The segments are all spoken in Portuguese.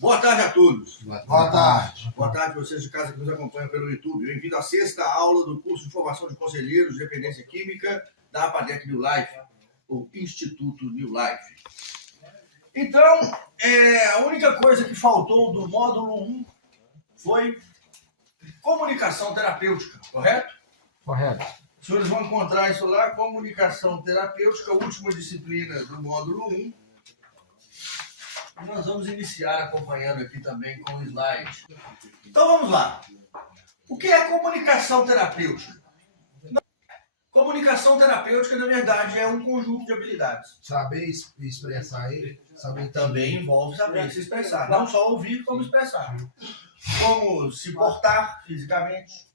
Boa tarde a todos. Boa tarde. Boa tarde a vocês de casa que nos acompanham pelo YouTube. Bem-vindo à sexta aula do curso de formação de conselheiros de dependência química da APADEC New Life, ou Instituto New Life. Então, a única coisa que faltou do módulo 1 foi comunicação terapêutica, correto? Correto. Os senhores vão encontrar isso lá, comunicação terapêutica, a última disciplina do módulo 1. E nós vamos iniciar acompanhando aqui também com o slide. Então vamos lá. O que é comunicação terapêutica? Comunicação terapêutica, na verdade, é um conjunto de habilidades. Saber expressar ele, saber Também envolve saber se expressar. Não só ouvir, como expressar. Como se portar fisicamente.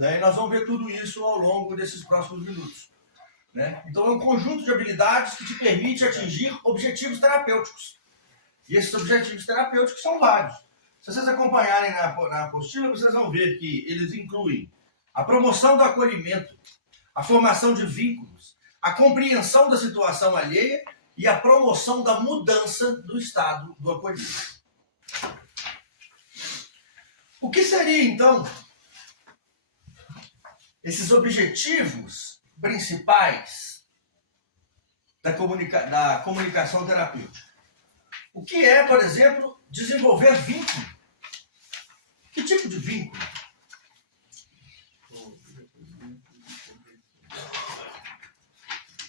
E nós vamos ver tudo isso ao longo desses próximos minutos. Então é um conjunto de habilidades que te permite atingir objetivos terapêuticos. E esses objetivos terapêuticos são vários. Se vocês acompanharem na apostila, vocês vão ver que eles incluem a promoção do acolhimento, a formação de vínculos, a compreensão da situação alheia e a promoção da mudança do estado do acolhido. O que seria, então, esses objetivos principais da comunicação terapêutica? O que é, por exemplo, desenvolver vínculo? Que tipo de vínculo?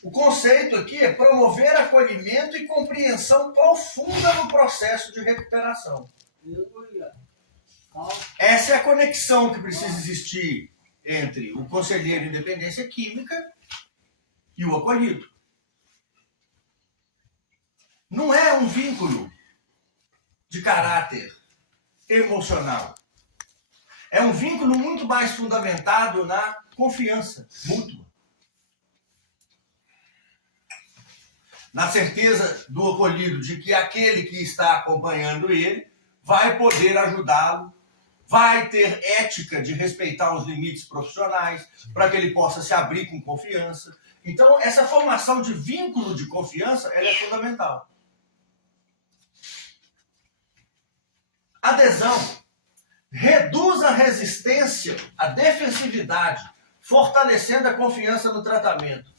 O conceito aqui é promover acolhimento e compreensão profunda no processo de recuperação. Essa é a conexão que precisa existir entre o conselheiro de dependência química e o acolhido. Não é um vínculo de caráter emocional. É um vínculo muito mais fundamentado na confiança mútua. Na certeza do acolhido de que aquele que está acompanhando ele vai poder ajudá-lo, vai ter ética de respeitar os limites profissionais, para que ele possa se abrir com confiança. Então, essa formação de vínculo de confiança, ela é fundamental. Adesão. Reduz a resistência, a defensividade, fortalecendo a confiança no tratamento.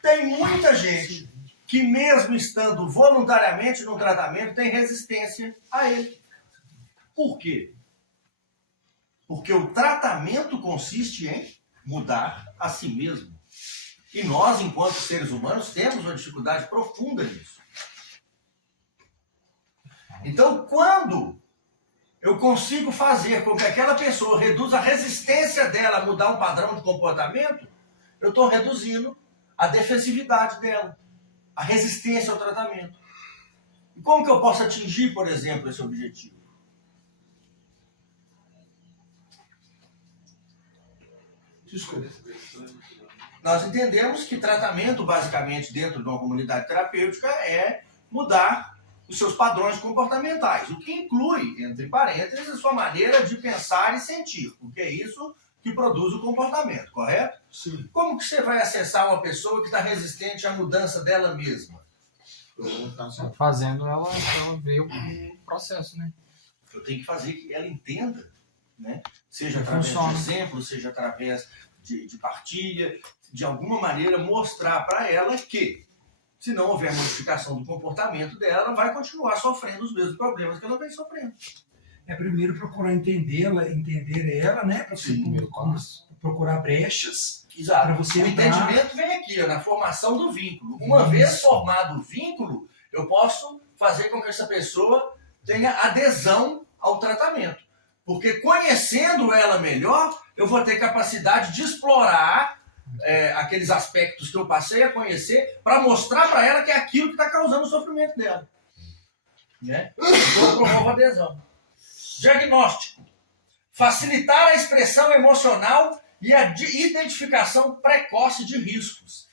Tem muita gente que, mesmo estando voluntariamente no tratamento, tem resistência a ele. Por quê? Porque o tratamento consiste em mudar a si mesmo. E nós, enquanto seres humanos, temos uma dificuldade profunda nisso. Então, quando eu consigo fazer com que aquela pessoa reduza a resistência dela a mudar um padrão de comportamento, eu estou reduzindo a defensividade dela, a resistência ao tratamento. E como que eu posso atingir, por exemplo, esse objetivo? Nós entendemos que tratamento, basicamente, dentro de uma comunidade terapêutica, é mudar os seus padrões comportamentais, o que inclui, entre parênteses, a sua maneira de pensar e sentir, porque é isso que produz o comportamento, correto? Sim. Como que você vai acessar uma pessoa que está resistente à mudança dela mesma? Fazendo ela ver o processo, né? Eu tenho que fazer que ela entenda, né? Seja através de exemplo, seja através de partilha, de alguma maneira mostrar para ela que, se não houver modificação do comportamento dela, ela vai continuar sofrendo os mesmos problemas que ela vem sofrendo. É primeiro procurar entender ela, né? Para você procurar brechas. Exato. Para você o entendimento vem aqui, ó, na formação do vínculo. Uma vez formado o vínculo, eu posso fazer com que essa pessoa tenha adesão ao tratamento. Porque conhecendo ela melhor, eu vou ter capacidade de explorar aqueles aspectos que eu passei a conhecer para mostrar para ela que é aquilo que está causando o sofrimento dela. Né? Então eu promovo a adesão. Diagnóstico. Facilitar a expressão emocional e a identificação precoce de riscos.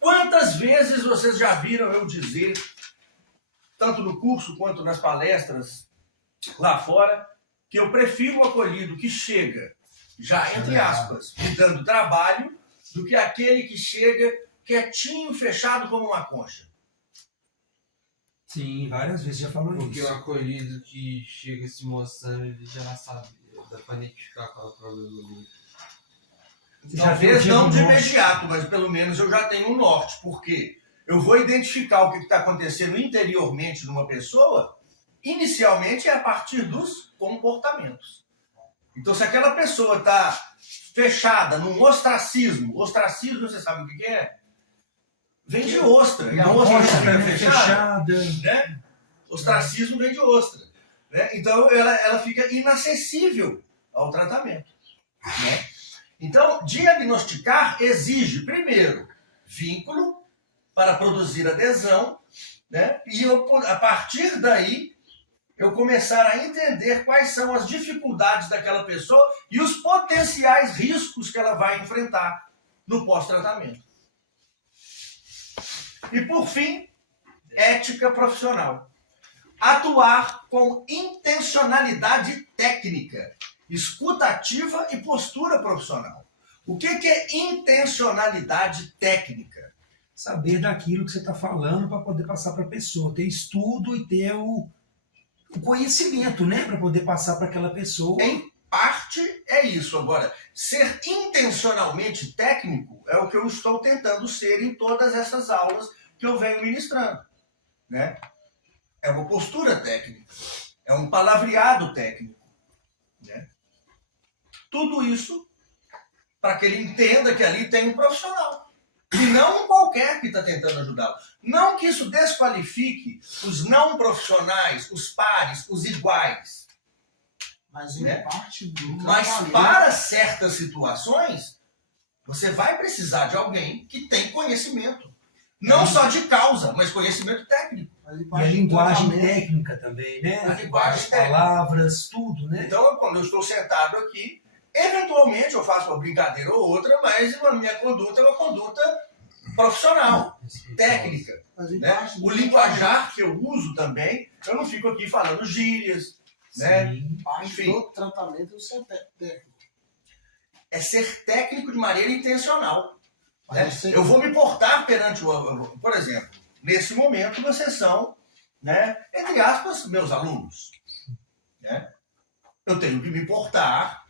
Quantas vezes vocês já viram eu dizer, tanto no curso quanto nas palestras lá fora, que eu prefiro o acolhido que chega, já entre aspas, me dando trabalho, do que aquele que chega quietinho, fechado como uma concha. Sim, várias vezes já falou Porque isso. o acolhido que chega se mostrando, ele já sabe, dá pra identificar qual é o problema dele. Você já Talvez viu o não de diagnóstico? imediato, mas pelo menos eu já tenho um norte. Por quê? Eu vou identificar o que está acontecendo interiormente numa pessoa, inicialmente é a partir dos comportamentos. Então, se aquela pessoa está fechada num ostracismo, ostracismo, você sabe o que é? Vem de ostra. E a Não ostra pode fica estar fechada, fechada. né? Ostracismo vem de ostra. Né? Então, ela fica inacessível ao tratamento. Né? Então, diagnosticar exige, primeiro, vínculo para produzir adesão, né? E a partir daí, eu começar a entender quais são as dificuldades daquela pessoa e os potenciais riscos que ela vai enfrentar no pós-tratamento. E, por fim, ética profissional. Atuar com intencionalidade técnica, escuta ativa e postura profissional. O que é intencionalidade técnica? Saber daquilo que você está falando para poder passar para a pessoa. Ter estudo e ter o conhecimento, né? Para poder passar para aquela pessoa. Em parte é isso. Agora, ser intencionalmente técnico é o que eu estou tentando ser em todas essas aulas que eu venho ministrando. Né? É uma postura técnica. É um palavreado técnico. Né? Tudo isso para que ele entenda que ali tem um profissional. E não um qualquer que está tentando ajudá-lo. Não que isso desqualifique os não profissionais, os pares, os iguais. Mas em Né? parte do Mas tratamento, para certas situações, você vai precisar de alguém que tem conhecimento. Não só de causa, mas conhecimento técnico. mas em E a parte do linguagem tratamento, técnica também, né? A linguagem As técnica. palavras, tudo, né? Então, quando eu estou sentado aqui, eventualmente eu faço uma brincadeira ou outra, mas a minha conduta é uma conduta profissional, técnica. mas em Né? parte do O linguajar que eu uso também, eu não fico aqui falando gírias, né? Sim. parte Enfim. do tratamento do seu técnico. É ser técnico de maneira intencional. Mas Né? você- Eu vou me portar perante o... Por exemplo, nesse momento vocês são, né, entre aspas, meus alunos. Né? Eu tenho que me portar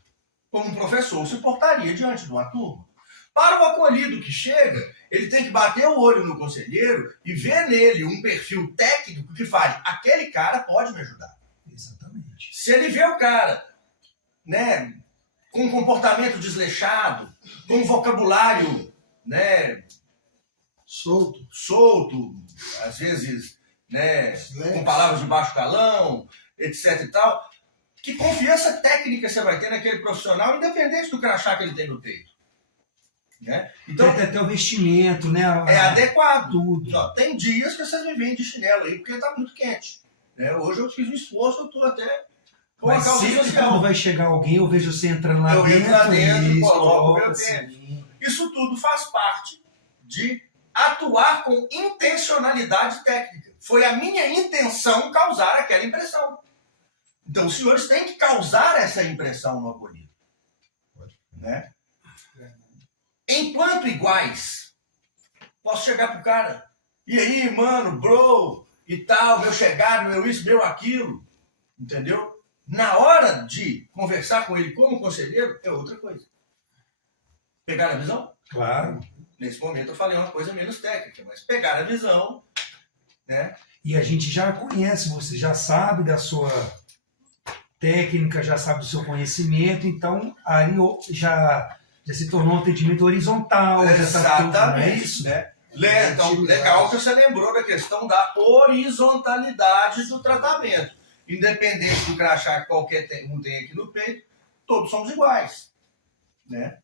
como um professor se portaria diante de uma turma. Para o acolhido que chega, ele tem que bater o olho no conselheiro e ver nele um perfil técnico que fale, aquele cara pode me ajudar. Exatamente. Se ele vê o cara, né, com um comportamento desleixado, com um vocabulário, né, solto, solto, às vezes, né, com palavras de baixo calão, etc e tal, que confiança técnica você vai ter naquele profissional, independente do crachá que ele tem no peito. Né? Então, Tem até o vestimento, né? é adequado. Tudo. Ó, tem dias que vocês me veem de chinelo aí, porque está muito quente. Né? Hoje eu fiz um esforço, eu estou até com a Mas calça sempre social. quando vai chegar alguém, eu vejo você entrando lá Eu dentro. entro lá dentro, isso, coloco o coloca meu assim. Isso tudo faz parte de atuar com intencionalidade técnica. Foi a minha intenção causar aquela impressão. Então, os senhores têm que causar essa impressão no acolhido. Né? Enquanto iguais, posso chegar pro cara, e aí, mano, bro, e tal, meu chegado, meu isso, meu aquilo, entendeu? Na hora de conversar com ele como conselheiro, é outra coisa. Pegaram a visão? Claro. Nesse momento eu falei uma coisa menos técnica, mas pegaram a visão, né? E a gente já conhece, você já sabe da sua técnica, já sabe do seu conhecimento, então ali já se tornou um atendimento horizontal. Já tá tudo, não é isso? Né? Então, legal que você lembrou da questão da horizontalidade do tratamento. Independente do crachá que qualquer um tem aqui no peito, todos somos iguais. Né?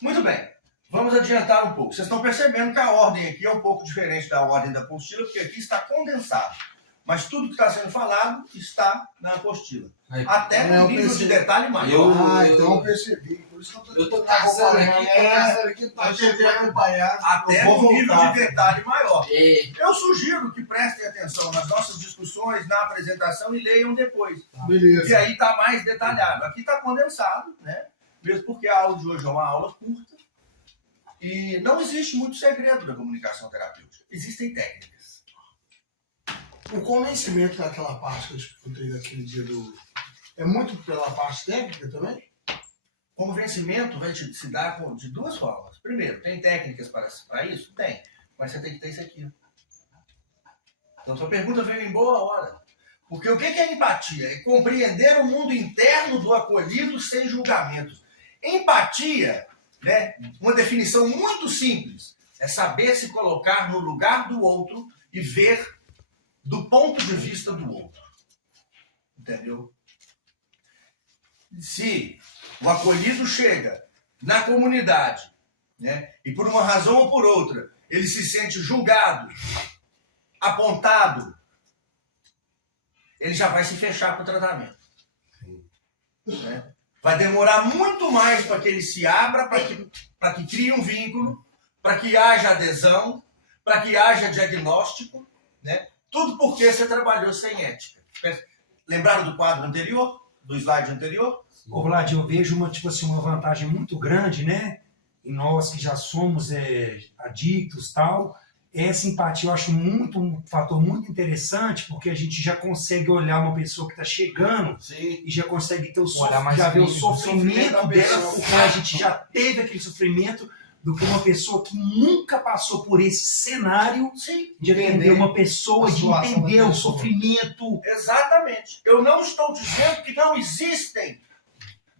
Muito bem, vamos adiantar um pouco. Vocês estão percebendo que a ordem aqui é um pouco diferente da ordem da apostila, porque aqui está condensado. Mas tudo que está sendo falado está na apostila. Aí, Até com um nível de detalhe maior. então eu percebi. Por isso que eu tô caçando aqui, Tá tentando acompanhar. Até eu vou com um nível voltar. de detalhe maior. É, Eu sugiro que prestem atenção nas nossas discussões, na apresentação e leiam depois. E Beleza. aí está mais detalhado. Aqui está condensado, né? Mesmo porque a aula de hoje é uma aula curta. E não existe muito segredo da comunicação terapêutica. Existem técnicas. O convencimento daquela parte que eu escutei daquele dia é muito pela parte técnica também? Convencimento vai se dar de duas formas. Primeiro, tem técnicas para isso? Tem. Mas você tem que ter isso aqui. Então, sua pergunta veio em boa hora. Porque o que é empatia? É compreender o mundo interno do acolhido sem julgamentos. Empatia, né, uma definição muito simples, é saber se colocar no lugar do outro e ver do ponto de vista do outro. Entendeu? Se o acolhido chega na comunidade, né, e por uma razão ou por outra, ele se sente julgado, apontado, ele já vai se fechar para o tratamento. Né? Vai demorar muito mais para que ele se abra, para que crie um vínculo, para que haja adesão, para que haja diagnóstico, né? Tudo porque você trabalhou sem ética. Lembraram do quadro anterior? Do slide anterior? Ô, Vlad, eu vejo uma vantagem muito grande, né? Em nós que já somos adictos e tal. Essa empatia eu acho um fator muito interessante, porque a gente já consegue olhar uma pessoa que está chegando. Sim. E já consegue ter já ver o sofrimento sofrimento da dela, pessoa. porque a gente já teve aquele sofrimento, do que uma pessoa que nunca passou por esse cenário Sim. de entender uma pessoa, a de situação entender da o pessoa. sofrimento. Exatamente. Eu não estou dizendo que não existem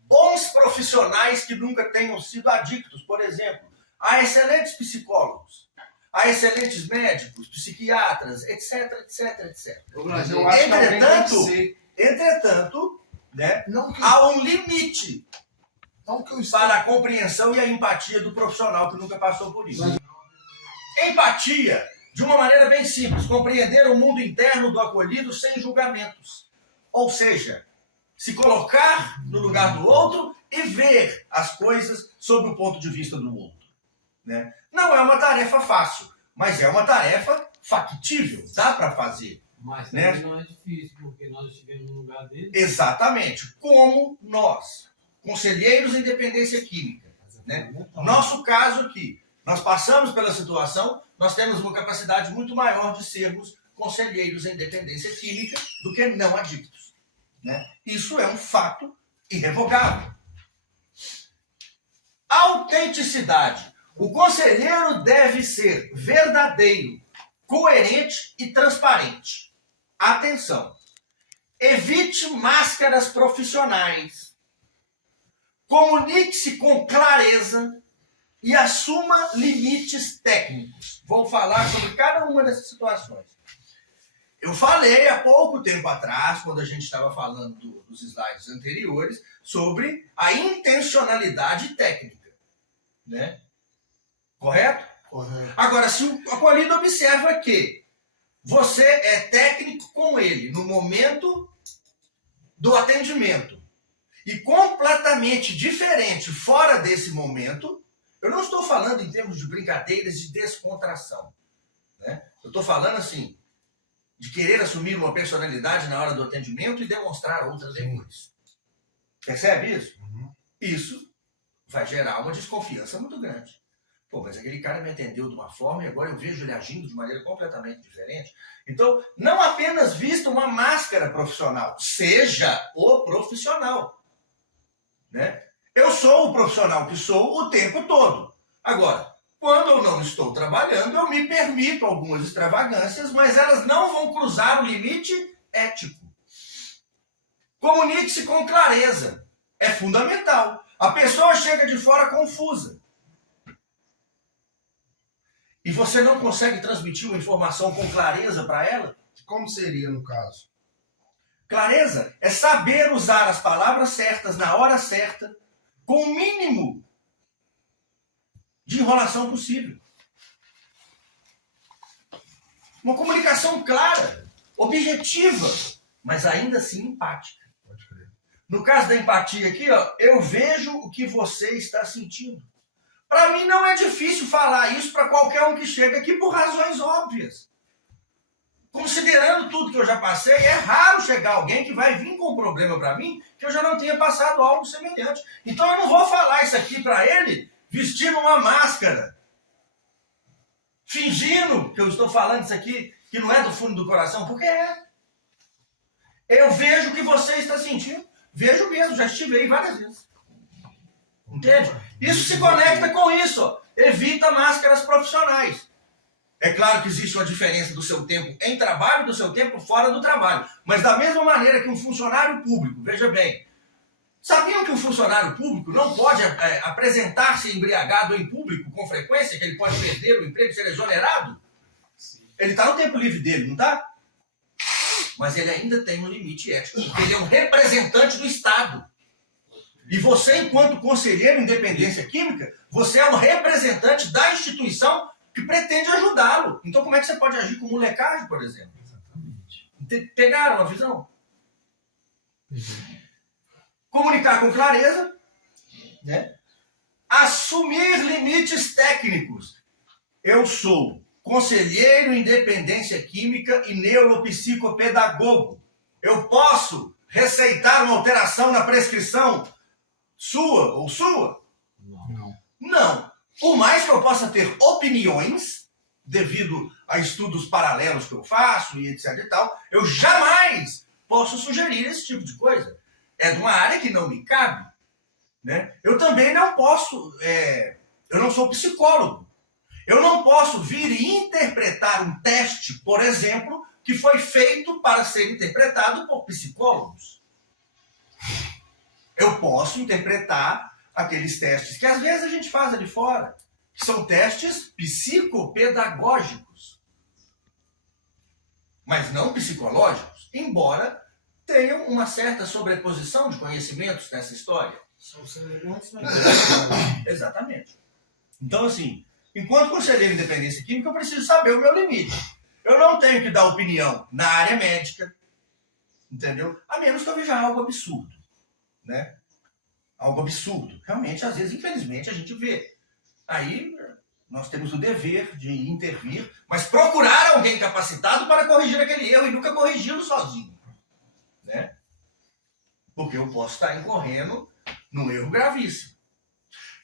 bons profissionais que nunca tenham sido adictos. Por exemplo, há excelentes psicólogos, há excelentes médicos, psiquiatras, etc, etc, etc. Mas eu acho que alguém tem que ser. Entretanto, né, Não que, há um limite não que eu para a compreensão e a empatia do profissional que nunca passou por isso. Empatia, de uma maneira bem simples, compreender o mundo interno do acolhido sem julgamentos. Ou seja, se colocar no lugar do outro e ver as coisas sob o ponto de vista do outro. Né? Não é uma tarefa fácil, mas é uma tarefa factível, dá para fazer. Mas Né? também não é difícil, porque nós estivemos no lugar dele. Exatamente, como nós, conselheiros em dependência química. Né? Nosso caso aqui, nós passamos pela situação, nós temos uma capacidade muito maior de sermos conselheiros em dependência química do que não adictos. Né? Isso é um fato irrevogável. Autenticidade. O conselheiro deve ser verdadeiro, coerente e transparente. Atenção! Evite máscaras profissionais. Comunique-se com clareza e assuma limites técnicos. Vou falar sobre cada uma dessas situações. Eu falei há pouco tempo atrás, quando a gente estava falando dos slides anteriores, sobre a intencionalidade técnica. Né? Correto? Correto. Agora, se o acolhido observa que você é técnico com ele no momento do atendimento e completamente diferente fora desse momento, eu não estou falando em termos de brincadeiras de descontração. Né? Eu estou falando assim, de querer assumir uma personalidade na hora do atendimento e demonstrar outra depois. Percebe isso? Isso vai gerar uma desconfiança muito grande. Pô, mas aquele cara me atendeu de uma forma e agora eu vejo ele agindo de maneira completamente diferente. Então, não apenas vista uma máscara profissional, seja o profissional. Né? Eu sou o profissional que sou o tempo todo. Agora, quando eu não estou trabalhando, eu me permito algumas extravagâncias, mas elas não vão cruzar o limite ético. Comunique-se com clareza. É fundamental. A pessoa chega de fora confusa. E você não consegue transmitir uma informação com clareza para ela? Como seria no caso? Clareza é saber usar as palavras certas na hora certa, com o mínimo de enrolação possível. Uma comunicação clara, objetiva, mas ainda assim empática. Pode crer. No caso da empatia aqui, ó, eu vejo o que você está sentindo. Para mim não é difícil falar isso para qualquer um que chega aqui por razões óbvias. Considerando tudo que eu já passei, é raro chegar alguém que vai vir com um problema para mim que eu já não tenha passado algo semelhante. Então eu não vou falar isso aqui para ele vestindo uma máscara, fingindo que eu estou falando isso aqui que não é do fundo do coração? Porque é. Eu vejo o que você está sentindo. Vejo mesmo, já estive aí várias vezes. Entende? Isso se conecta com isso. Ó. Evita máscaras profissionais. É claro que existe uma diferença do seu tempo em trabalho e do seu tempo fora do trabalho. Mas da mesma maneira que um funcionário público, veja bem, sabiam que um funcionário público não pode apresentar-se embriagado em público com frequência, que ele pode perder o emprego, ser exonerado? Ele está no tempo livre dele, não está? Mas ele ainda tem um limite ético, porque ele é um representante do Estado. E você, enquanto conselheiro em independência química, você é um representante da instituição que pretende ajudá-lo. Então como é que você pode agir com molecagem, por exemplo? Exatamente. Pegaram a visão? Comunicar com clareza, né? Assumir limites técnicos. Eu sou conselheiro em independência química e neuropsicopedagogo. Eu posso receitar uma alteração na prescrição sua ou sua? Não. Não. Por mais que eu possa ter opiniões, devido a estudos paralelos que eu faço e etc e tal, eu jamais posso sugerir esse tipo de coisa. É de uma área que não me cabe. Né? Eu também não posso, eu não sou psicólogo. Eu não posso vir e interpretar um teste, por exemplo, que foi feito para ser interpretado por psicólogos. Eu posso interpretar aqueles testes que às vezes a gente faz ali fora, que são testes psicopedagógicos, mas não psicológicos, embora tenham uma certa sobreposição de conhecimentos nessa história. São semelhantes, mas... Exatamente. Então, assim, enquanto conselheiro de independência química, eu preciso saber o meu limite. Eu não tenho que dar opinião na área médica, entendeu? A menos que eu veja algo absurdo, né? Algo absurdo. Realmente, às vezes, infelizmente, a gente vê. Aí, nós temos o dever de intervir, mas procurar alguém capacitado para corrigir aquele erro e nunca corrigi-lo sozinho, né? Porque eu posso estar incorrendo num erro gravíssimo.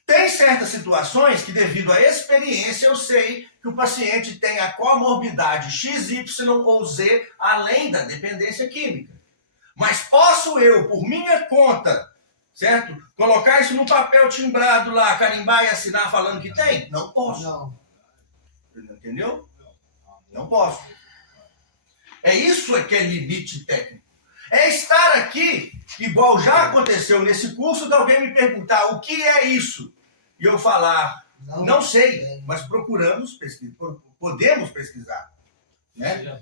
Tem certas situações que, devido à experiência, eu sei que o paciente tem a comorbidade X, Y ou Z, além da dependência química. Mas posso eu, por minha conta, certo? Colocar isso no papel timbrado lá, carimbar e assinar falando que tem? Não posso. Não. Entendeu? Não posso. É isso que é limite técnico. É estar aqui, igual já aconteceu nesse curso, de alguém me perguntar o que é isso. E eu falar, não sei, mas procuramos pesquisar, podemos pesquisar. Né?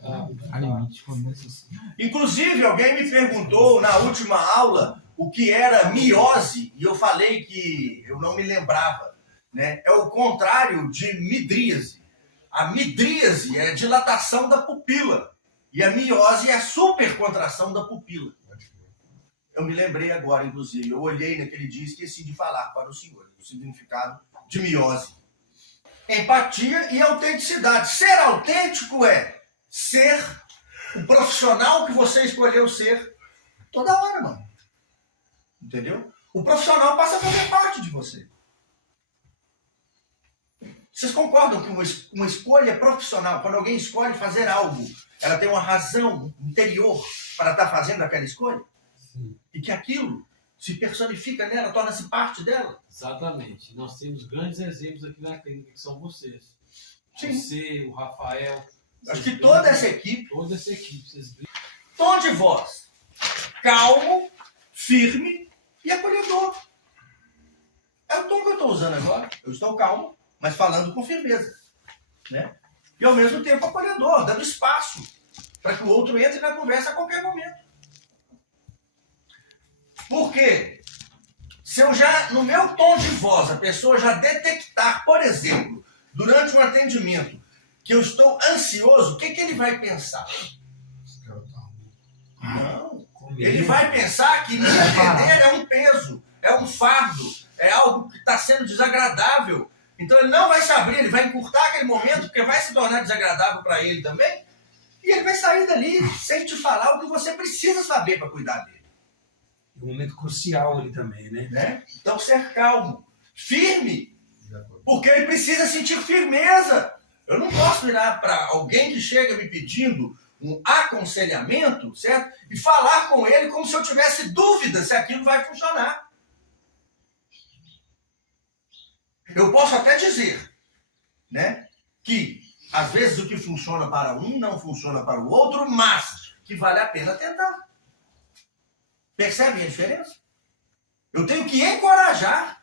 Há limite quando necessário. Inclusive, alguém me perguntou na última aula o que era miose, e eu falei que eu não me lembrava. Né? É o contrário de midríase. A midríase é a dilatação da pupila. E a miose é a supercontração da pupila. Eu me lembrei agora, inclusive. Eu olhei naquele dia e esqueci de falar para os senhores o significado de miose. Empatia e autenticidade. Ser autêntico é ser o profissional que você escolheu ser toda hora, mano. Entendeu? O profissional passa a fazer parte de você. Vocês concordam que uma escolha profissional, quando alguém escolhe fazer algo, ela tem uma razão interior para estar fazendo aquela escolha? Sim. E que aquilo se personifica nela, torna-se parte dela? Exatamente. Nós temos grandes exemplos aqui na clínica, que são vocês. Sim. Você, o Rafael. Acho que toda essa equipe, Toda essa equipe. Vocês... tom de voz calmo, firme e acolhedor. É o tom que eu estou usando agora. Eu estou calmo, mas falando com firmeza. Né? E ao mesmo tempo acolhedor, dando espaço para que o outro entre na conversa a qualquer momento. Por quê? Se eu já, no meu tom de voz, a pessoa já detectar, por exemplo, durante um atendimento, que eu estou ansioso, o que ele vai pensar? Não. Ele vai pensar que me atender é um peso, é um fardo, é algo que está sendo desagradável. Então ele não vai se abrir, ele vai encurtar aquele momento, porque vai se tornar desagradável para ele também. E ele vai sair dali sem te falar o que você precisa saber para cuidar dele. Um momento crucial ali também, Né? Então ser calmo, firme, porque ele precisa sentir firmeza. Eu não posso virar para alguém que chega me pedindo um aconselhamento, certo? E falar com ele como se eu tivesse dúvida se aquilo vai funcionar. Eu posso até dizer, né, que às vezes o que funciona para um não funciona para o outro, mas que vale a pena tentar. Percebem a diferença? Eu tenho que encorajar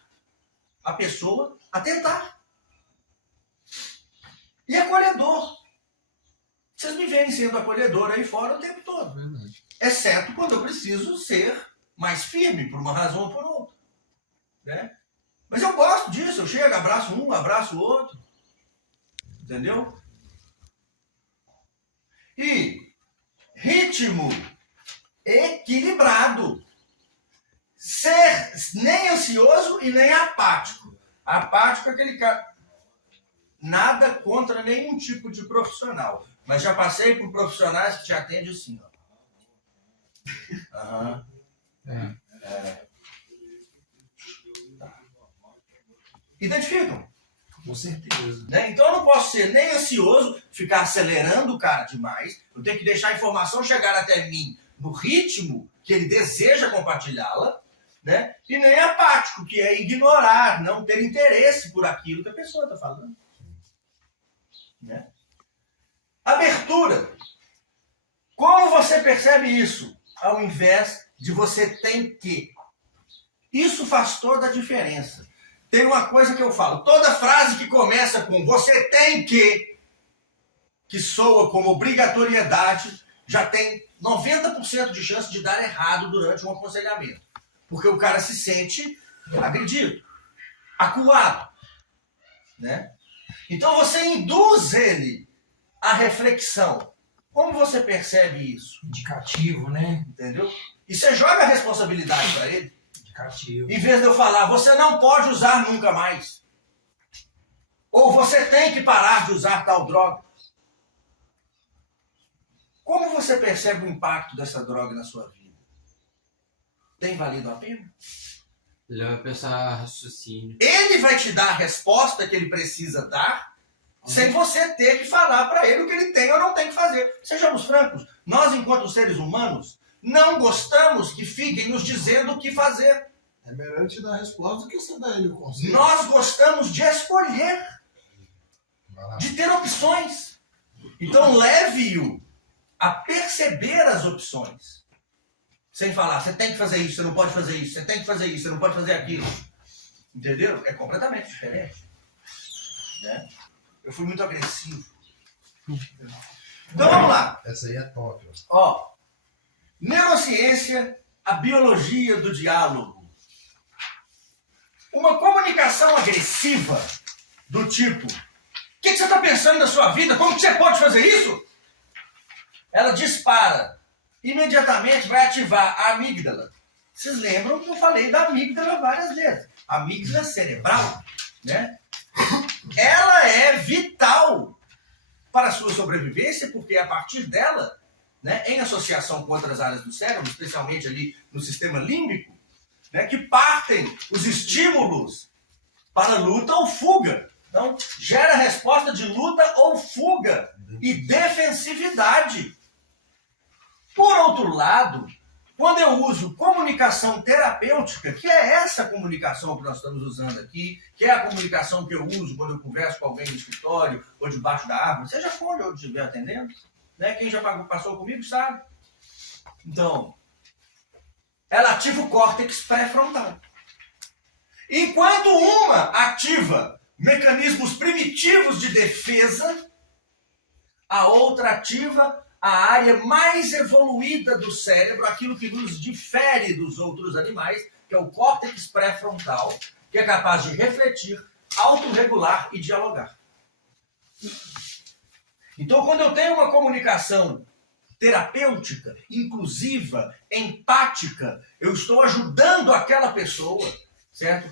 a pessoa a tentar. E acolhedor. Vocês me veem sendo acolhedor aí fora o tempo todo. Verdade. Exceto quando eu preciso ser mais firme, por uma razão ou por outra. Né? Mas eu gosto disso. Eu chego, abraço um, abraço o outro. Entendeu? E ritmo equilibrado. Ser nem ansioso e nem apático. Apático é aquele cara... Nada contra nenhum tipo de profissional. Mas já passei por profissionais que te atendem assim, ó. Aham. Identificam? Com certeza. Né? Então eu não posso ser nem ansioso, ficar acelerando o cara demais. Eu tenho que deixar a informação chegar até mim no ritmo que ele deseja compartilhá-la, né? E nem apático, que é ignorar, não ter interesse por aquilo que a pessoa está falando. Né? Abertura. Como você percebe isso? Ao invés de você tem que. Isso faz toda a diferença. Tem uma coisa que eu falo. Toda frase que começa com você tem que soa como obrigatoriedade, já tem 90% de chance de dar errado durante um aconselhamento. Porque o cara se sente agredido, acuado. Né? Então você induz ele à reflexão. Como você percebe isso? Indicativo, né? Entendeu? E você joga a responsabilidade para ele. Indicativo. Em vez de eu falar, você não pode usar nunca mais. Ou você tem que parar de usar tal droga. Como você percebe o impacto dessa droga na sua vida? Tem valido a pena? Ele vai pensar raciocínio. Ele vai te dar a resposta que ele precisa dar, sem você ter que falar para ele o que ele tem ou não tem que fazer. Sejamos francos, nós, enquanto seres humanos, não gostamos que fiquem nos dizendo o que fazer. É melhor te dar a resposta do que você dar ele o conselho. Nós gostamos de escolher, Vai lá. de ter opções. Então leve-o a perceber as opções. Sem falar, você tem que fazer isso, você não pode fazer isso, você tem que fazer isso, você não pode fazer aquilo. Entendeu? É completamente diferente. Né? Eu fui muito agressivo. Então vamos lá. Essa aí é top. Ó, neurociência, a biologia do diálogo. Uma comunicação agressiva do tipo, o que você está pensando na sua vida? Como que você pode fazer isso? Ela dispara. Imediatamente vai ativar a amígdala. Vocês lembram que eu falei da amígdala várias vezes. A amígdala cerebral, né? Ela é vital para a sua sobrevivência, porque a partir dela, né, em associação com outras áreas do cérebro, especialmente ali no sistema límbico, né, que partem os estímulos para luta ou fuga. Então, gera resposta de luta ou fuga e defensividade. Por outro lado, quando eu uso comunicação terapêutica, que é essa comunicação que nós estamos usando aqui, que é a comunicação que eu uso quando eu converso com alguém no escritório ou debaixo da árvore, seja onde eu estiver atendendo, né? Quem já passou comigo sabe. Então, ela ativa o córtex pré-frontal. Enquanto uma ativa mecanismos primitivos de defesa, a outra ativa a área mais evoluída do cérebro, aquilo que nos difere dos outros animais, que é o córtex pré-frontal, que é capaz de refletir, autorregular e dialogar. Então, quando eu tenho uma comunicação terapêutica, inclusiva, empática, eu estou ajudando aquela pessoa, certo?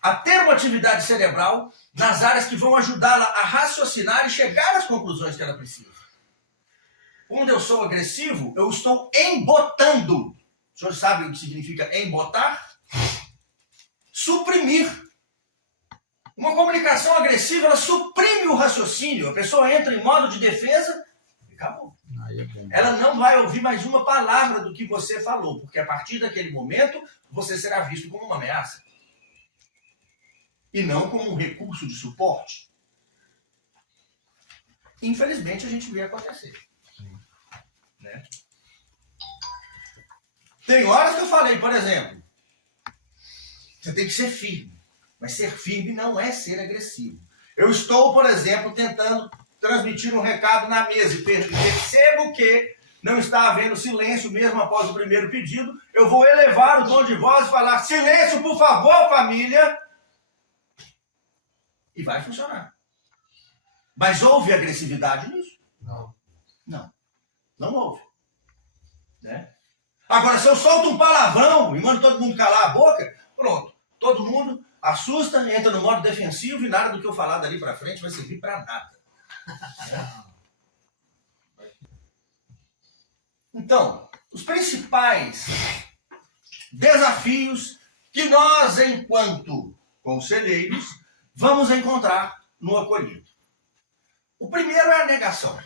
A ter uma atividade cerebral nas áreas que vão ajudá-la a raciocinar e chegar às conclusões que ela precisa. Quando eu sou agressivo, eu estou embotando. O senhor sabe o que significa embotar? Suprimir Uma comunicação agressiva, ela suprime o raciocínio. A pessoa entra em modo de defesa e acabou. Aí é bom. Ela não vai ouvir mais uma palavra do que você falou, porque a partir daquele momento você será visto como uma ameaça e não como um recurso de suporte. Infelizmente a gente vê acontecer. Né? Tem horas que eu falei, por exemplo, você tem que ser firme, mas ser firme não é ser agressivo. Eu estou, por exemplo, tentando transmitir um recado na mesa e percebo que não está havendo silêncio mesmo após o primeiro pedido, eu vou elevar o tom de voz e falar: silêncio, por favor, família. E vai funcionar. Mas houve agressividade nisso? Não. Não. Não houve. Né? Agora, se eu solto um palavrão e mando todo mundo calar a boca, pronto. Todo mundo assusta, entra no modo defensivo e nada do que eu falar dali pra frente vai servir pra nada. Então, os principais desafios que nós, enquanto conselheiros, vamos encontrar no acolhido. O primeiro é a negação.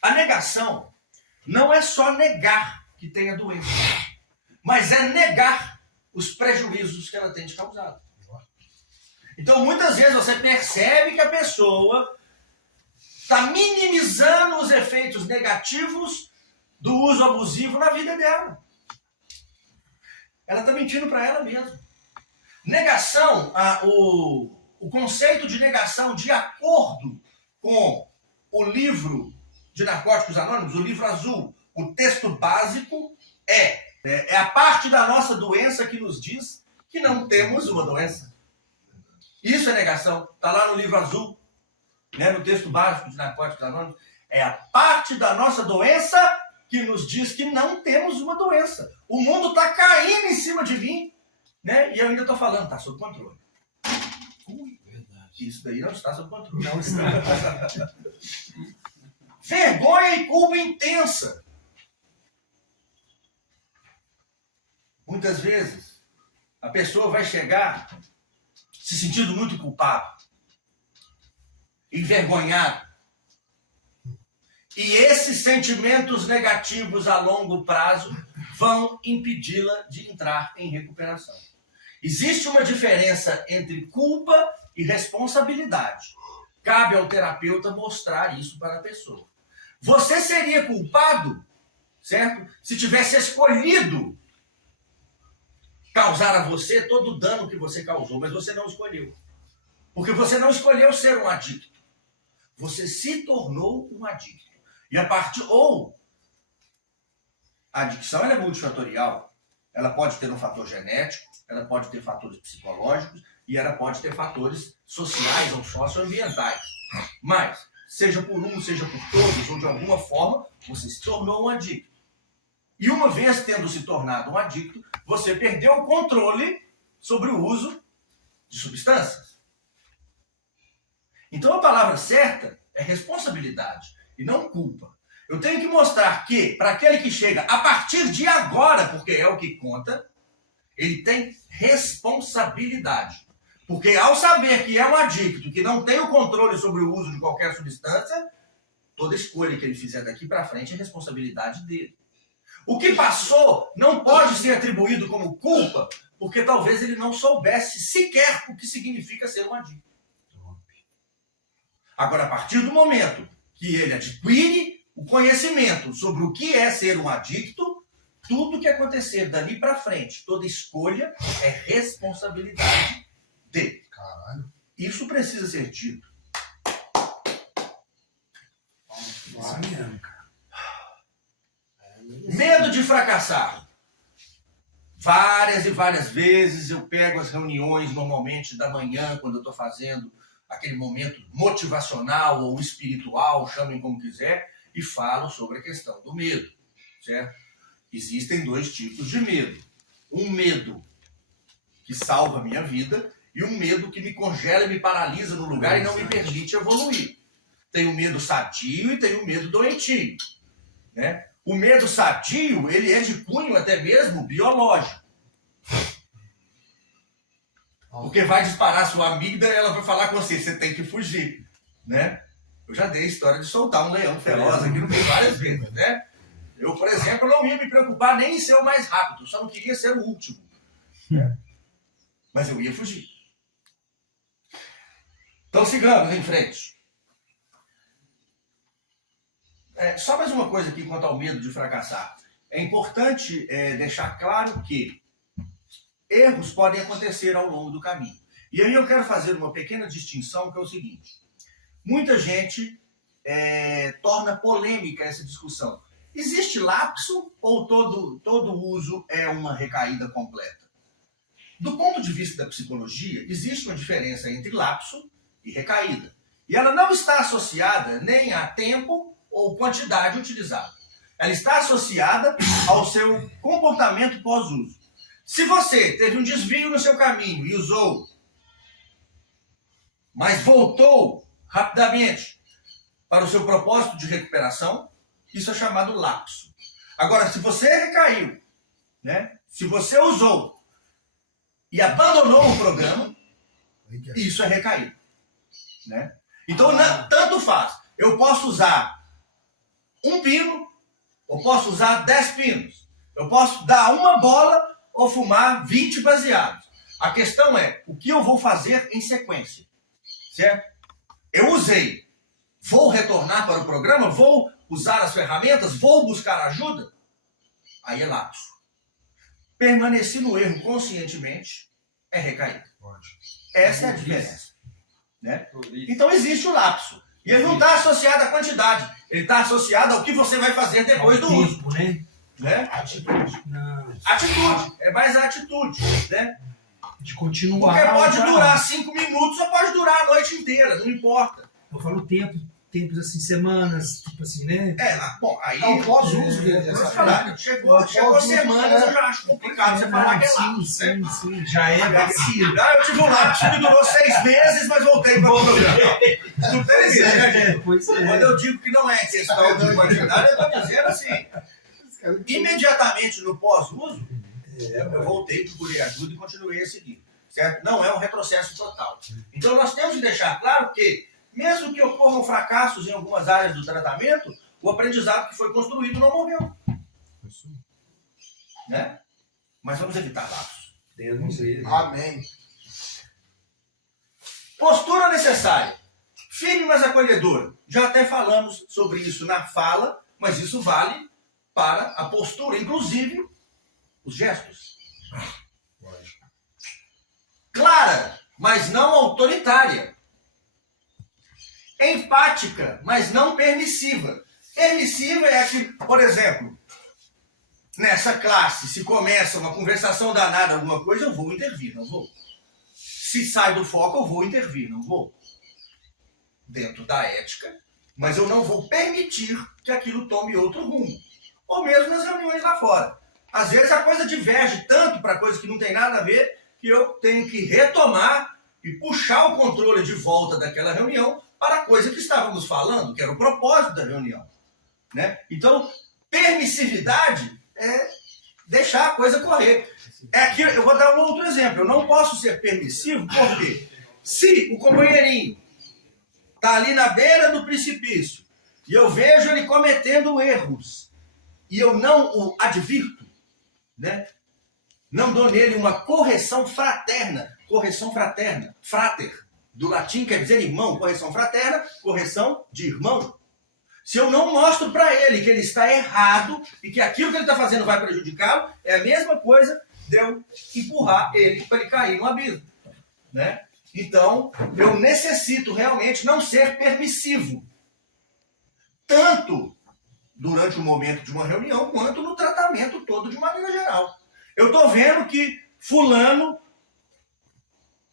A negação não é só negar que tem a doença, mas é negar os prejuízos que ela tem te causado. Então, muitas vezes você percebe que a pessoa está minimizando os efeitos negativos do uso abusivo na vida dela. Ela está mentindo para ela mesma. Negação, o conceito de negação, de acordo com o livro de Narcóticos Anônimos, o livro azul, o texto básico é a parte da nossa doença que nos diz que não temos uma doença. Isso é negação. Está lá no livro azul, né, no texto básico de Narcóticos Anônimos. É a parte da nossa doença que nos diz que não temos uma doença. O mundo está caindo em cima de mim, né? E eu ainda estou falando, está sob controle. Isso daí não está sob controle. Não está. Vergonha e culpa intensa. Muitas vezes, a pessoa vai chegar se sentindo muito culpado, envergonhado. E esses sentimentos negativos a longo prazo vão impedi-la de entrar em recuperação. Existe uma diferença entre culpa e responsabilidade. Cabe ao terapeuta mostrar isso para a pessoa. Você seria culpado, certo? Se tivesse escolhido causar a você todo o dano que você causou, mas você não escolheu. Porque você não escolheu ser um adicto. Você se tornou um adicto. E a adicção ela é multifatorial. Ela pode ter um fator genético, ela pode ter fatores psicológicos e ela pode ter fatores sociais ou socioambientais. Mas, seja por um, seja por todos, ou de alguma forma, você se tornou um adicto. E uma vez tendo se tornado um adicto, você perdeu o controle sobre o uso de substâncias. Então a palavra certa é responsabilidade e não culpa. Eu tenho que mostrar que, para aquele que chega a partir de agora, porque é o que conta, ele tem responsabilidade. Porque ao saber que é um adicto, que não tem o controle sobre o uso de qualquer substância, toda escolha que ele fizer daqui para frente é responsabilidade dele. O que passou não pode ser atribuído como culpa, porque talvez ele não soubesse sequer o que significa ser um adicto. Agora, a partir do momento que ele adquire o conhecimento sobre o que é ser um adicto, tudo que acontecer dali para frente, toda escolha é responsabilidade dele. Caralho. Isso precisa ser dito. Isso mesmo, cara. Medo de fracassar. Várias e várias vezes eu pego as reuniões, normalmente da manhã, quando eu estou fazendo aquele momento motivacional ou espiritual, chamem como quiser, e falo sobre a questão do medo, certo? Existem dois tipos de medo. Um medo que salva a minha vida e um medo que me congela e me paralisa no lugar e não me permite evoluir. Tem o medo sadio e tem o medo doentio, né? O medo sadio, ele é de cunho até mesmo biológico. Porque vai disparar sua amígdala e ela vai falar com você, você tem que fugir, né? Eu já dei a história de soltar um leão feroz aqui no meio várias vezes, né? Eu, por exemplo, não ia me preocupar nem em ser o mais rápido, só não queria ser o último. Né? Mas eu ia fugir. Então sigamos em frente. Só mais uma coisa aqui quanto ao medo de fracassar. É importante deixar claro que erros podem acontecer ao longo do caminho. E aí eu quero fazer uma pequena distinção, que é o seguinte. Muita gente torna polêmica essa discussão. Existe lapso ou todo uso é uma recaída completa? Do ponto de vista da psicologia, existe uma diferença entre lapso e recaída. E ela não está associada nem a tempo ou quantidade utilizada. Ela está associada ao seu comportamento pós-uso. Se você teve um desvio no seu caminho e usou, mas voltou rapidamente para o seu propósito de recuperação, isso é chamado lapso. Agora, se você recaiu, né? Se você usou e abandonou o programa, isso é recaído. Né? Então, tanto faz. Eu posso usar um pino, ou posso usar 10 pinos. Eu posso dar uma bola ou fumar 20 baseados. A questão é, o que eu vou fazer em sequência? Certo? Eu usei. Vou retornar para o programa? Vou usar as ferramentas? Vou buscar ajuda? Aí é lapso. Permanecer no erro conscientemente é recaída. Essa é a diferença. Né? Então existe o lapso. E ele não está associado à quantidade. Ele está associado ao que você vai fazer depois do uso. Né? Atitude. Atitude. É mais a atitude. Né? De continuar. Porque pode durar 5 minutos ou pode durar a noite inteira. Não importa. Eu falo tempos assim, semanas, tipo assim, né? Bom, aí... É o pós-uso dessa falar, chegou semanas, eu já acho complicado você falar que é lapso. Né? Sim, já é vacilo. Eu tive um lapso que durou 6 meses, mas voltei para o programa. Não tem isso, né, gente? Quando eu digo que não é questão de quantidade, eu estou dizendo assim, imediatamente no pós-uso, eu voltei, procurei ajuda e continuei a seguir. Certo? Não é um retrocesso total. Então nós temos que deixar claro que, mesmo que ocorram fracassos em algumas áreas do tratamento, o aprendizado que foi construído não morreu. Né? Mas vamos evitar lapsos. Amém. Postura necessária. Firme, mas acolhedora. Já até falamos sobre isso na fala, mas isso vale para a postura, inclusive os gestos. Clara, mas não autoritária. Empática, mas não permissiva. Permissiva é a que, por exemplo, nessa classe, se começa uma conversação danada, alguma coisa, eu vou intervir, não vou. Se sai do foco, eu vou intervir, não vou. Dentro da ética, mas eu não vou permitir que aquilo tome outro rumo. Ou mesmo nas reuniões lá fora. Às vezes a coisa diverge tanto para coisa que não tem nada a ver, que eu tenho que retomar e puxar o controle de volta daquela reunião para a coisa que estávamos falando, que era o propósito da reunião. Né? Então, permissividade é deixar a coisa correr. Eu vou dar um outro exemplo. Eu não posso ser permissivo, porque se o companheirinho está ali na beira do precipício e eu vejo ele cometendo erros e eu não o advirto, né? Não dou nele uma correção fraterna. Correção fraterna. Frater, do latim quer dizer irmão. Correção fraterna, correção de irmão. Se eu não mostro para ele que ele está errado e que aquilo que ele está fazendo vai prejudicá-lo, é a mesma coisa de eu empurrar ele para ele cair no abismo. Né? Então, eu necessito realmente não ser permissivo. Tanto durante o momento de uma reunião, quanto no tratamento todo de maneira geral. Eu estou vendo que fulano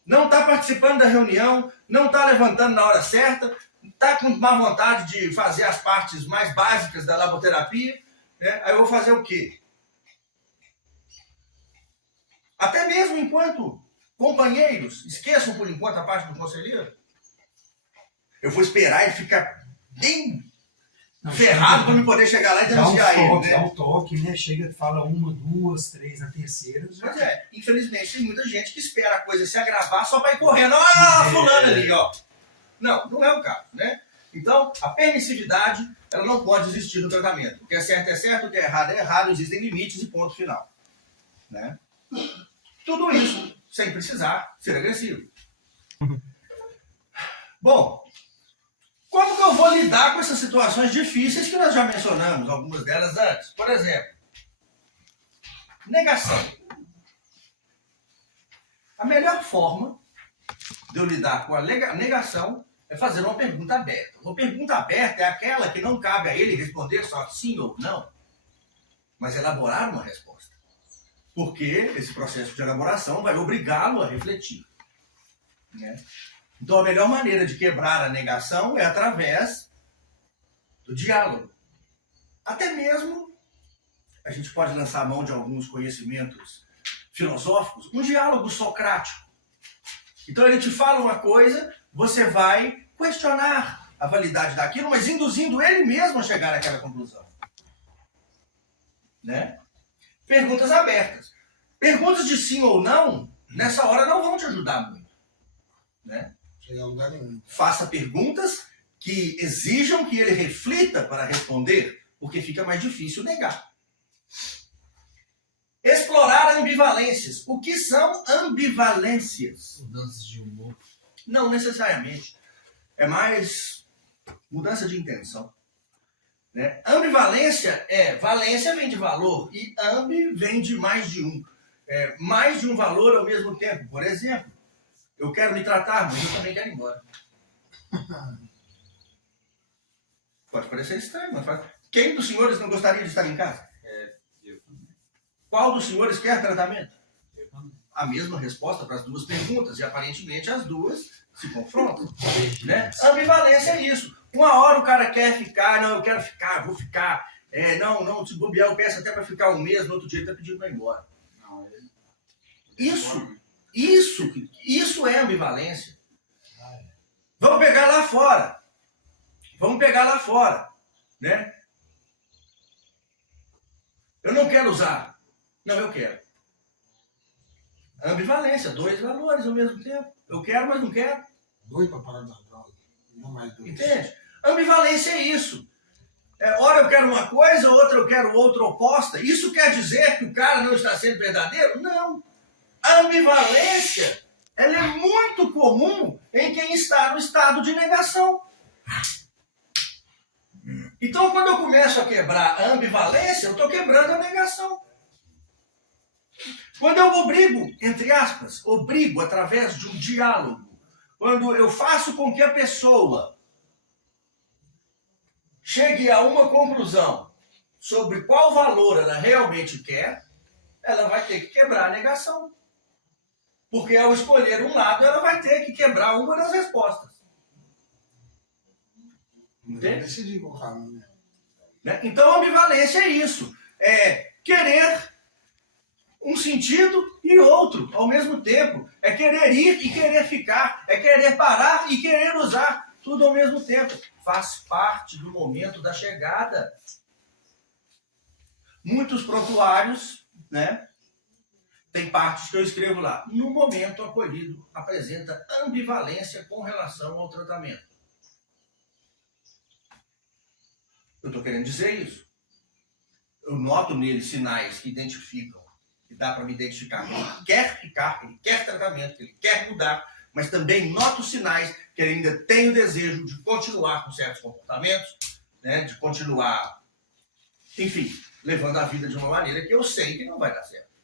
não está participando da reunião, não está levantando na hora certa, está com má vontade de fazer as partes mais básicas da laboterapia, né? Aí eu vou fazer o quê? Até mesmo enquanto companheiros, esqueçam por enquanto a parte do conselheiro. Eu vou esperar ele ficar bem ferrado para me poder chegar lá e denunciar ele, né? Dá um toque, né? Chega, fala uma, duas, três, na terceira. Já... Mas infelizmente tem muita gente que espera a coisa se agravar só para ir correndo. Ah, fulano ali, ó. Não, não é o caso, né? Então, a permissividade, ela não pode existir no tratamento. O que é certo, o que é errado, existem limites e ponto final. Né? Tudo isso sem precisar ser agressivo. Bom, como que eu vou lidar com essas situações difíceis que nós já mencionamos, algumas delas antes? Por exemplo, negação. A melhor forma de eu lidar com a negação é fazer uma pergunta aberta. Uma pergunta aberta é aquela que não cabe a ele responder só sim ou não, mas elaborar uma resposta. Porque esse processo de elaboração vai obrigá-lo a refletir. Né? Então, a melhor maneira de quebrar a negação é através do diálogo. Até mesmo, a gente pode lançar a mão de alguns conhecimentos filosóficos, um diálogo socrático. Então, ele te fala uma coisa, você vai questionar a validade daquilo, mas induzindo ele mesmo a chegar àquela conclusão. Né? Perguntas abertas. Perguntas de sim ou não, nessa hora não vão te ajudar muito. Né? Chegar a lugar nenhum. Faça perguntas que exijam que ele reflita para responder, porque fica mais difícil negar. Explorar ambivalências. O que são ambivalências? Mudanças de humor. Não necessariamente. É mais mudança de intenção. Né? Ambivalência valência vem de valor e ambi vem de mais de um. Mais de um valor ao mesmo tempo. Por exemplo, eu quero me tratar, mas eu também quero ir embora. Pode parecer estranho, mas faz. Quem dos senhores não gostaria de estar em casa? Eu também. Qual dos senhores quer tratamento? Eu também. A mesma resposta para as duas perguntas, e aparentemente as duas se confrontam. Né? Ambivalência é isso. Uma hora o cara quer ficar, não, eu quero ficar, vou ficar. Não, se bobear, eu peço até para ficar um mês, no outro dia ele está pedindo para ir embora. Não, Isso é ambivalência. Vamos pegar lá fora. Né? Eu não quero usar. Não, eu quero. Ambivalência, dois valores ao mesmo tempo. Eu quero, mas não quero. Dois para parar da droga. Não mais dois. Entende? Ambivalência é isso. Ora eu quero uma coisa, outra eu quero outra oposta. Isso quer dizer que o cara não está sendo verdadeiro? Não. A ambivalência, ela é muito comum em quem está no estado de negação. Então, quando eu começo a quebrar a ambivalência, eu estou quebrando a negação. Quando eu obrigo, entre aspas, através de um diálogo, quando eu faço com que a pessoa chegue a uma conclusão sobre qual valor ela realmente quer, ela vai ter que quebrar a negação. Porque ao escolher um lado, ela vai ter que quebrar uma das respostas. Entende? Eu decidi qual caminho. Né? Então, a ambivalência é isso. É querer um sentido e outro ao mesmo tempo. É querer ir e querer ficar. É querer parar e querer usar. Tudo ao mesmo tempo. Faz parte do momento da chegada. Muitos prontuários, né? Tem partes que eu escrevo lá. No momento acolhido, apresenta ambivalência com relação ao tratamento. Eu estou querendo dizer isso. Eu noto nele sinais que identificam, que dá para me identificar que ele quer ficar, que ele quer tratamento, que ele quer mudar, mas também noto sinais que ele ainda tem o desejo de continuar com certos comportamentos, né, de continuar, enfim, levando a vida de uma maneira que eu sei que não vai dar certo.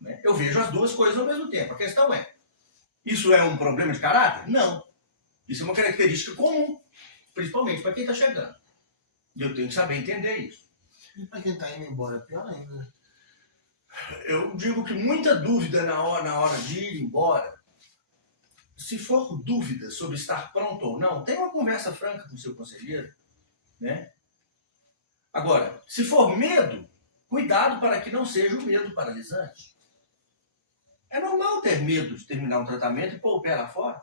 Né? Eu vejo as duas coisas ao mesmo tempo. A questão é, isso é um problema de caráter? Não. Isso é uma característica comum, principalmente para quem está chegando. E eu tenho que saber entender isso. E para quem está indo embora, é pior ainda. Eu digo que muita dúvida na hora de ir embora, se for dúvida sobre estar pronto ou não, tenha uma conversa franca com o seu conselheiro. Né? Agora, se for medo, cuidado para que não seja um medo paralisante. É normal ter medo de terminar um tratamento e pôr o pé lá fora.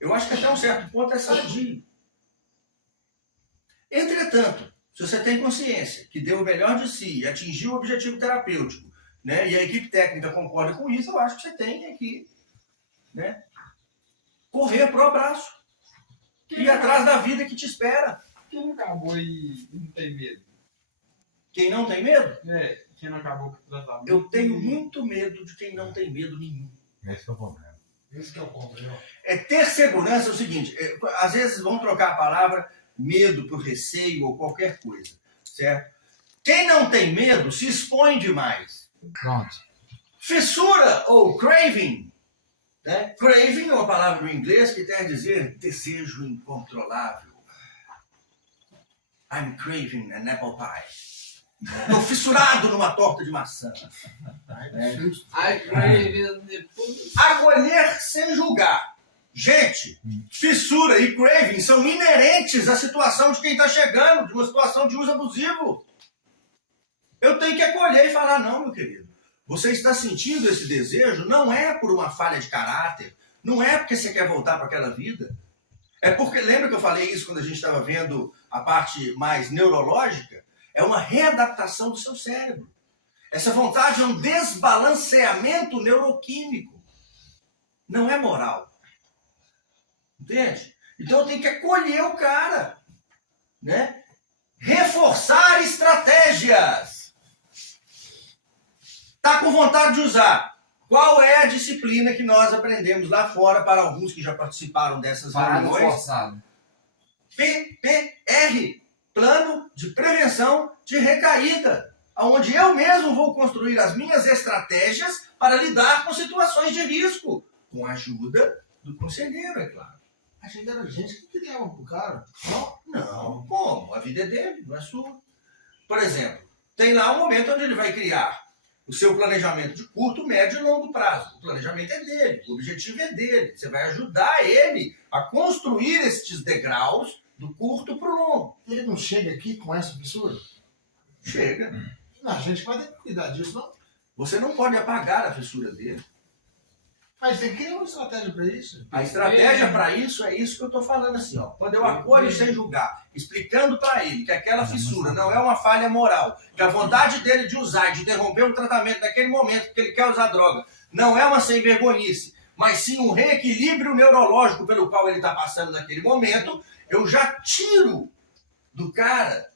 Eu acho que até um certo ponto é sadio. Entretanto, se você tem consciência que deu o melhor de si e atingiu o objetivo terapêutico, né, e a equipe técnica concorda com isso, eu acho que você tem que, né, correr pro abraço. Ir atrás da vida que te espera. Quem acabou e não tem medo? Quem não tem medo? Quem não acabou com o tratamento? Eu tenho muito medo de quem não tem medo nenhum. Esse é o problema. Esse que é o problema. É ter segurança é o seguinte, às vezes vão trocar a palavra medo por receio ou qualquer coisa, certo? Quem não tem medo se expõe demais. Pronto. Fissura ou craving, né? Craving é uma palavra do inglês que quer dizer desejo incontrolável. I'm craving an apple pie. Estou fissurado numa torta de maçã. Acolher sem julgar. Gente, fissura e craving são inerentes à situação de quem está chegando, de uma situação de uso abusivo. Eu tenho que acolher e falar, não, meu querido. Você está sentindo esse desejo, não é por uma falha de caráter, não é porque você quer voltar para aquela vida. É porque, lembra que eu falei isso quando a gente estava vendo a parte mais neurológica? É uma readaptação do seu cérebro. Essa vontade é um desbalanceamento neuroquímico. Não é moral. Entende? Então eu tenho que acolher o cara, né? Reforçar estratégias. Tá com vontade de usar? Qual é a disciplina que nós aprendemos lá fora para alguns que já participaram dessas Parado reuniões? forçado. PPR, Plano de Prevenção de Recaída, onde eu mesmo vou construir as minhas estratégias para lidar com situações de risco, com a ajuda do conselheiro, é claro. Achei que era a gente que criava pro cara. Não, como? A vida é dele, não é sua. Por exemplo, tem lá um momento onde ele vai criar o seu planejamento de curto, médio e longo prazo. O planejamento é dele, o objetivo é dele. Você vai ajudar ele a construir estes degraus do curto para o longo. Ele não chega aqui com essa fissura? Chega. Não, a gente vai ter que cuidar disso, não. Você não pode apagar a fissura dele. Mas tem que criar uma estratégia para isso. A estratégia para isso é isso que eu estou falando assim, ó. Quando eu acolho sem julgar, explicando para ele que aquela fissura não é uma falha moral, que a vontade dele de usar e de interromper o tratamento naquele momento porque ele quer usar droga, não é uma sem-vergonhice, mas sim um reequilíbrio neurológico pelo qual ele está passando naquele momento, eu já tiro do cara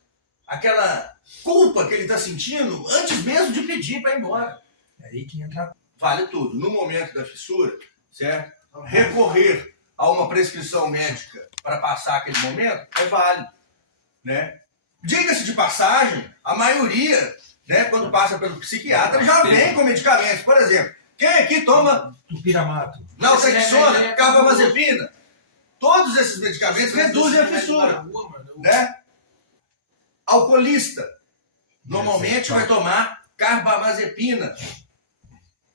aquela culpa que ele está sentindo antes mesmo de pedir para ir embora. É aí que entra. Vale tudo. No momento da fissura, certo? Recorrer a uma prescrição médica para passar aquele momento é válido, né? Diga-se de passagem, a maioria, né, quando passa pelo psiquiatra, já vem com medicamentos. Por exemplo, quem aqui toma Tupiramato. naltrexona, carbamazepina? Todos esses medicamentos reduzem a fissura, né? Alcoolista, normalmente vai tomar carbamazepina,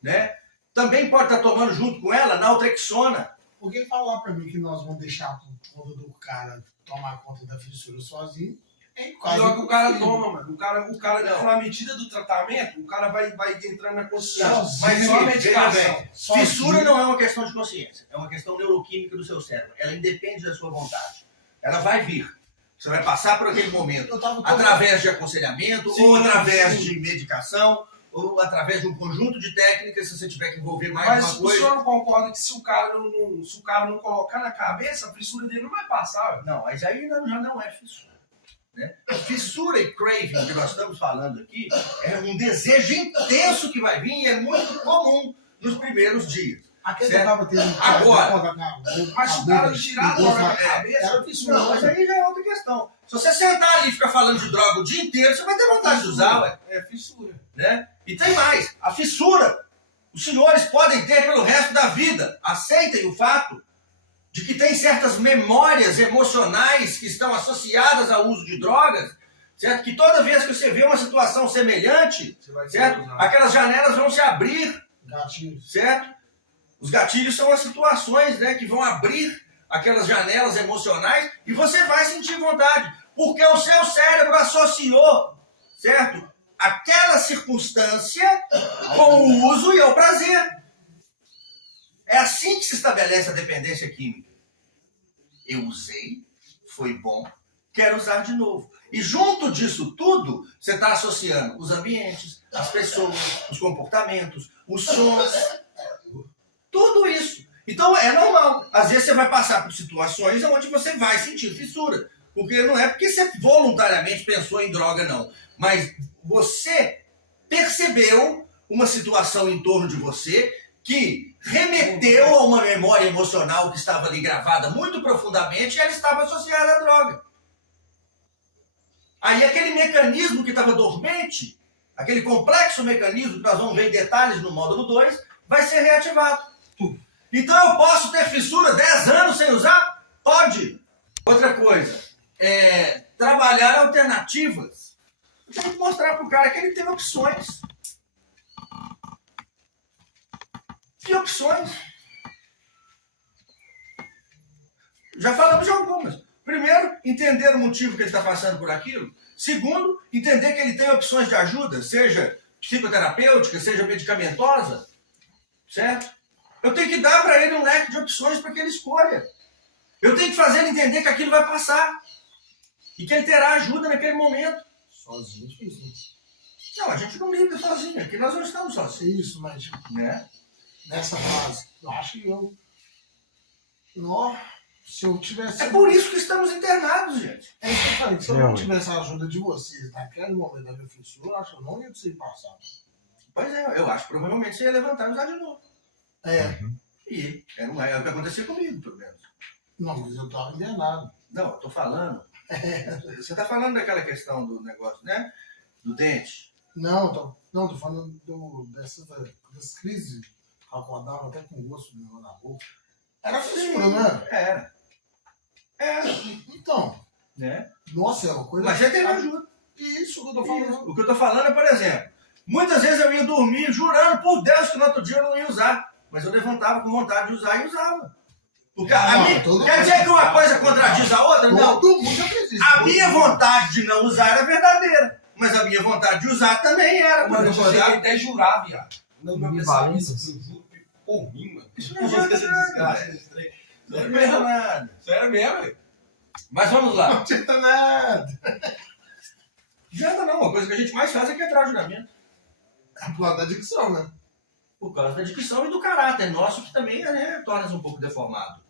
né? Também pode estar tomando junto com ela naltrexona. Por que falar para mim que nós vamos deixar por conta do cara tomar conta da fissura sozinho? É quase Pior que o cara impossível. toma, mano. O cara Não. na medida do tratamento, o cara vai entrando na consciência. Não, mas só a veja medicação. bem, fissura não é uma questão de consciência, é uma questão neuroquímica do seu cérebro. Ela independe da sua vontade. Ela vai vir. Você vai passar por aquele momento Eu tava através de aconselhamento, Sim, ou através sim. de medicação, ou através de um conjunto de técnicas, se você tiver que envolver mais Mas uma o coisa. senhor não concorda que se o cara não colocar na cabeça, a fissura dele não vai passar, velho? Não, mas aí já não é fissura. Né? Fissura e craving que nós estamos falando aqui é um desejo intenso que vai vir e é muito comum nos primeiros dias. Aquele Certo. que tava tendo Agora. Mas se o cara tirar a droga da cabeça, era fissura. Não, mas aí já é outra questão. Se você sentar ali e ficar falando de droga o dia inteiro, você vai ter vontade de usar, ué. É fissura. Né? E tem mais, a fissura. Os senhores podem ter pelo resto da vida. Aceitem o fato de que tem certas memórias emocionais que estão associadas ao uso de drogas, certo? Que toda vez que você vê uma situação semelhante, Você vai certo? usar. Aquelas janelas vão se abrir, Gatilhos. certo? Os gatilhos são as situações, né, que vão abrir aquelas janelas emocionais e você vai sentir vontade, porque o seu cérebro associou, certo? Aquela circunstância com o uso e ao prazer. É assim que se estabelece a dependência química. Eu usei, foi bom, quero usar de novo. E junto disso tudo, você está associando os ambientes, as pessoas, os comportamentos, os sons, tudo isso. Então é normal. Às vezes você vai passar por situações onde você vai sentir fissura. Porque não é porque você voluntariamente pensou em droga, não. Mas você percebeu uma situação em torno de você que remeteu a uma memória emocional que estava ali gravada muito profundamente e ela estava associada à droga. Aí aquele mecanismo que estava dormente, aquele complexo mecanismo que nós vamos ver em detalhes no módulo 2, vai ser reativado. Então eu posso ter fissura 10 anos sem usar? Pode. Outra coisa, trabalhar alternativas. Eu tenho que mostrar para o cara que ele tem opções. Que opções? Já falamos de algumas. Primeiro, entender o motivo que ele está passando por aquilo. Segundo, entender que ele tem opções de ajuda, seja psicoterapêutica, seja medicamentosa. Certo? Eu tenho que dar para ele um leque de opções para que ele escolha. Eu tenho que fazer ele entender que aquilo vai passar. E que ele terá ajuda naquele momento. Sozinho é difícil, né? Não, a gente não lida sozinho. Aqui nós não estamos sozinhos. Isso, mas Né? nessa fase, eu acho que se eu tivesse. É por isso que estamos internados, gente. É isso que eu falei, se eu não tivesse a ajuda de vocês naquele momento da minha fissura, eu acho que eu não ia conseguir passar. Pois é, eu acho que provavelmente você ia levantar e usar de novo. E é o que aconteceu comigo, pelo menos. Não, mas eu tava internado. Não, eu tô falando. Você tá falando daquela questão do negócio, né? Do dente. Não, tô falando das crises. Acordava até com gosto na boca. Era fissura, né? Era. Então, Né? nossa, é uma coisa. Mas você teve ajuda. Isso que eu tô falando. O que eu tô falando é, por exemplo, muitas vezes eu ia dormir jurando por Deus que no outro dia eu não ia usar. Mas eu levantava com vontade de usar e usava. Porque quer dizer que uma coisa contradiz a outra? Não. Todo mundo já fez isso. A minha vontade de não usar era verdadeira. Mas a minha vontade de usar também era. Mano, eu Por cheguei exemplo. até a jurar, viado. Não me pensava Balanças. isso, eu juro por mim, mano. Isso não adianta nada. Não adianta nada. Sério mesmo, velho? Mas vamos lá. Não adianta nada. Não adianta não. Uma coisa que a gente mais faz é quebrar o juramento. É por causa da dicção, né? Por causa da dicção e do caráter nosso, que também torna-se um pouco deformado.